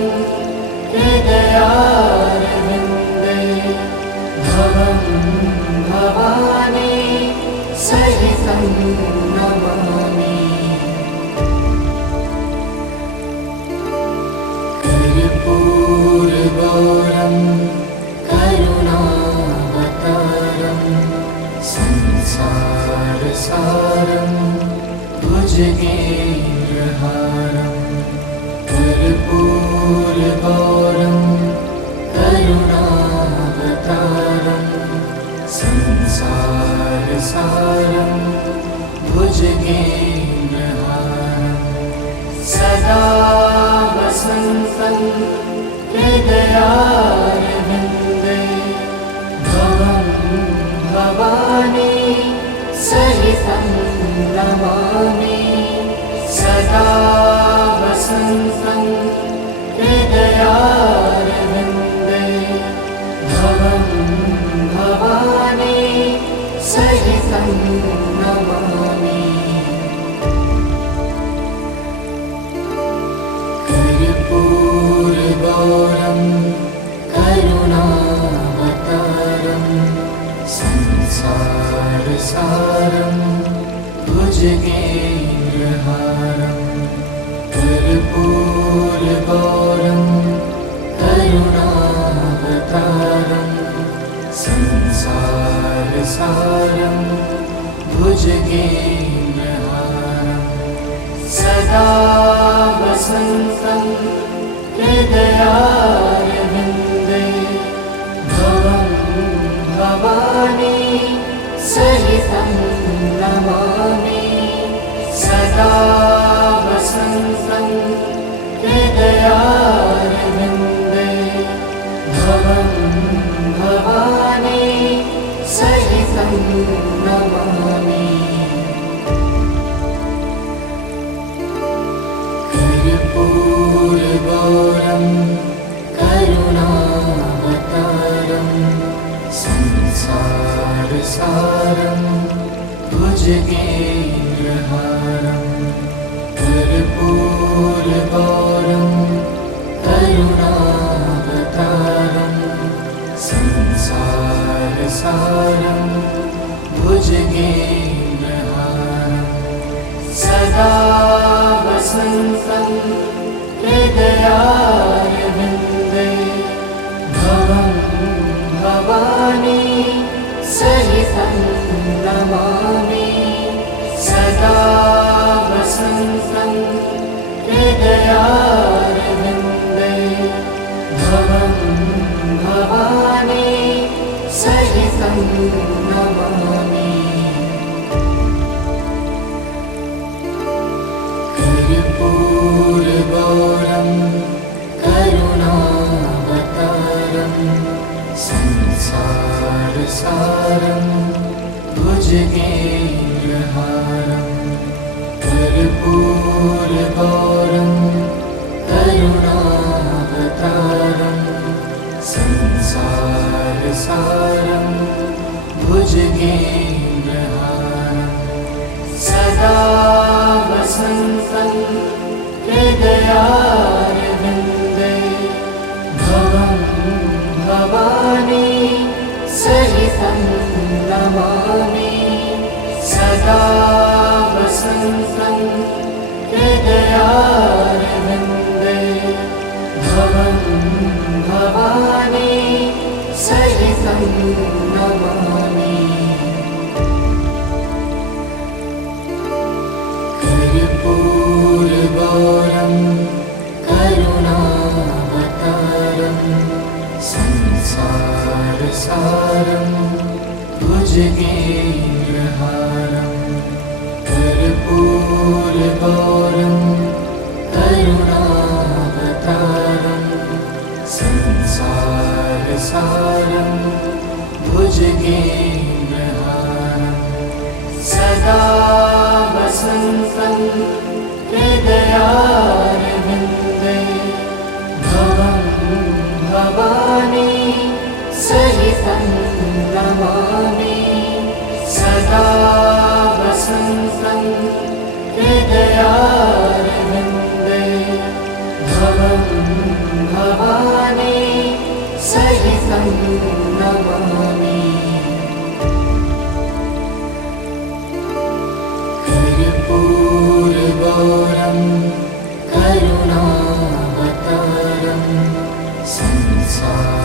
हृदयारविन्दे भवं भवानी सहितं नमामि कर्पूरगौरं करुणावतारं संसारसारं भुजगेन्द्रहारं कर्पूरगौरं करुणावतारं संसारसारं भुजगेन्द्रहारं सदा वसन्तं हृदयारविन्दे भवं भवानी सहितं नमामि सदा वसन्तं हृदयारविन्दे भवं भवानी सहितं नमामि कर्पूरगौरं करुणावतारं संसारसारं भुजगेन्द्रहारं कर्पूरगौरं करुणावतारं संसारसारं भुजगेन्द्रहारं सदा वसन्तं हृदयारविन्दे भवं भवानी सहितं नमामि सदा वसन्तं हृदयारविन्दे भवं भवानी सहितं नमामि कर्पूरगौरं करुणावतारं संसारसारं भुजगेन्द्रहारं कर्पूरगौरं करुणावतारं संसारसारं भुजगेन्द्रहारं सदा वसन्तं हृदयारविन्दे भवं भवानी सहितं नमामि सदा वसन्तं हृदयारविन्दे भवं भवानी सहितं नमामि कर्पूरगौरं करुणावतारं संसारसारं भुजगेन्द्रहारं नमामि सदा वसन्तं हृदयारविन्दे भवं भवानी सहितं नमामि कर्पूरगौरं करुणावतारं संसारसारं भुजगेन्द्रहारं कर्पूरगौरं करुणावतारं संसारसारं भुजगेन्द्रहारं सदा वसन्तं हृदयारविन्दे भवं भवानी सहितं नमामि सदा वसन्तं हृदयारविन्दे भवं भवानी सहितं नमामि कर्पूरगौरं करुणावतारं संसारसारं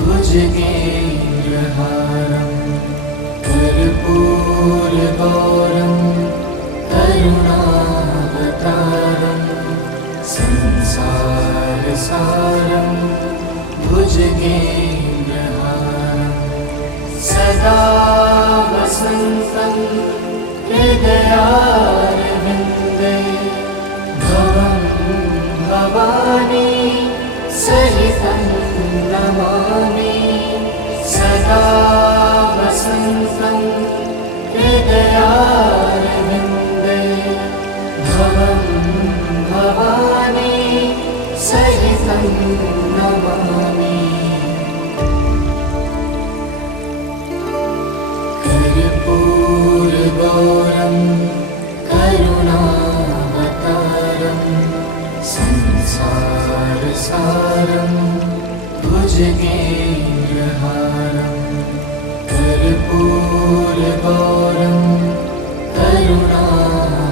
भुजगेन्द्रहारं कर्पूरगौरं करुणावतारं संसारसारं भुजगेन्द्रहारं सदा वसन्तं हृदयारविन्दे भवं भवानी सहितं नमामि सदा वसन्तं हृदयारविन्दे भवं भवानी सहितं नमामि कर्पूरगौरं करुणावतारं संसारसारं भुजगेन्द्रहारं कर्पूरगौरं करुणावतारं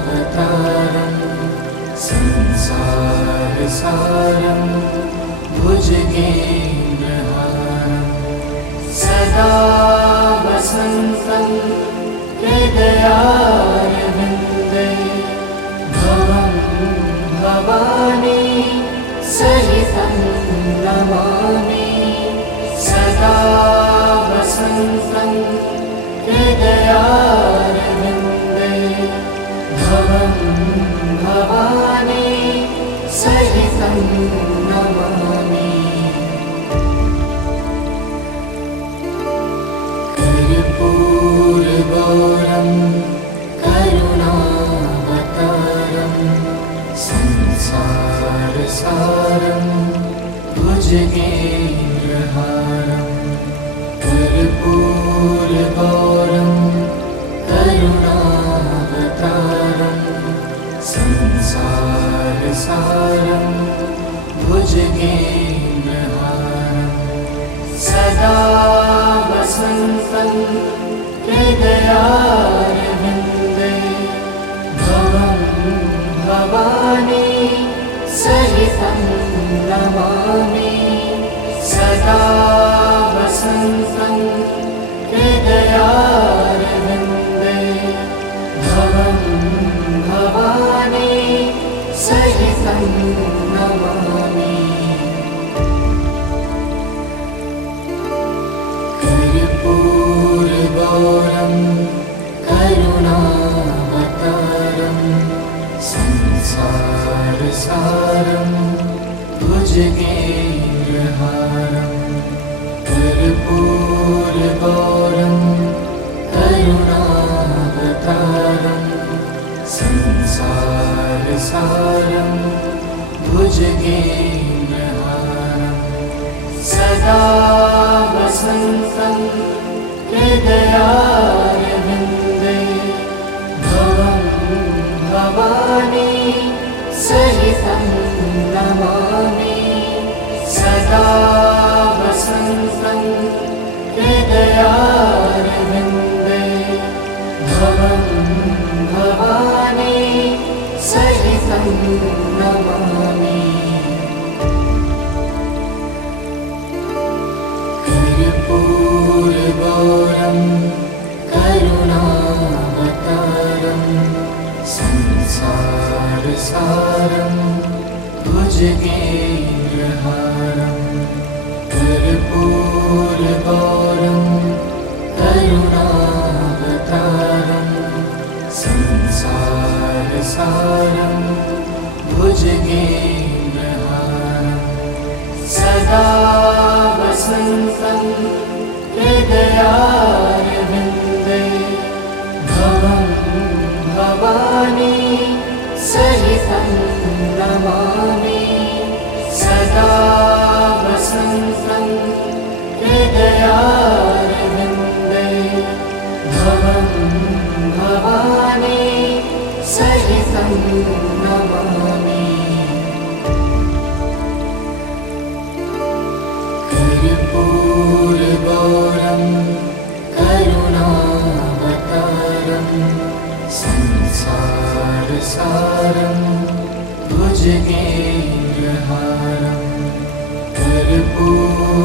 संसारसारं भुजगेन्द्रहारं सदा वसन्तं हृदयारविन्दे भवं भवानी सहितं नमामि सदा वसन्तं हृदयारविन्दे भवं भवानी सहितं नमामि कर्पूरगौरं करुणावतारं संसारसारं भुजगेन्द्रहारं कर्पूरगौरं करुणावतारं संसारसारं भुजगेन्द्रहारं सदा वसन्तं हृदयारविन्दे भवं भवानी सहितं नमामि सदा वसन्तं हृदयारविन्दे भवं भवानी सहितं नमामि कर्पूरगौरं करुणावतारं संसारसारं भुजगेन्द्रहारं कर्पूरगौरं करुणावतारं संसारसारं भुजगेन्द्रहारं सदा वसन्तं हृदयारविन्दे भवं भवानी सहितं नमामि सदा वसन्तं हृदयारविन्दे हृदयारविन्दे भवं भवानी सहितं नमामि। कर्पूरगौरं करुणावतारं संसारसारं भुजगेन्द्रहारं। कर्पूरगौरं करुणावतारं संसारसारं भुजगेन्द्रहारं। सदा वसन्तं हृदयारविन्दे भवं भवानी सहितं नमामि। सदा वसन्तं हृदयारविन्दे भवं भवानी सहितं नमामि। कर्पूरगौरं करुणावतारं संसारसारं भुजगेन्द्रहारं। कर्पूरगौरं